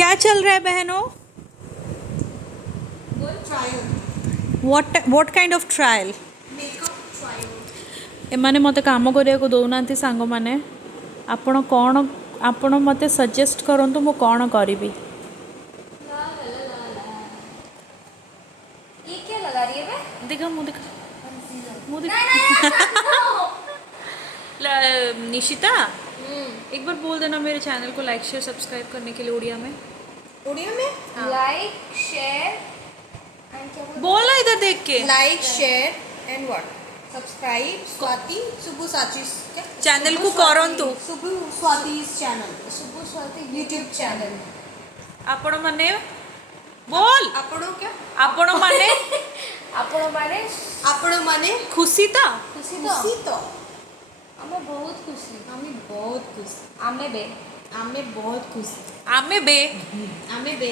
क्या चल रहा है बहनों? What kind of trial? एमाने मते काम करिया को दौनांती सांग माने आपण कौन आपण मते सजेस्ट करंतु मु कौन करिवि। ये क्या लगा रही है बे? देखा मुँह निशिता एक बार बोल देना मेरे चैनल को लाइक शेयर सब्सक्राइब करने के लिए उड़िया में। हाँ। लाइक शेयर एंड क्या बोलना इधर देख के। Like share and what subscribe Swati सुबु साचीस क्या चैनल को करंतु सुबु स्वाति's चैनल सुबह स्वाति यूट्यूब चैनल आपण माने बोल आपणो क्या आपण माने आपण माने खुशी तो खुशी तो हमें बहुत खुशी हमें बहुत खुशी आमे बे हमें बहुत खुशी आमे बे हमें बे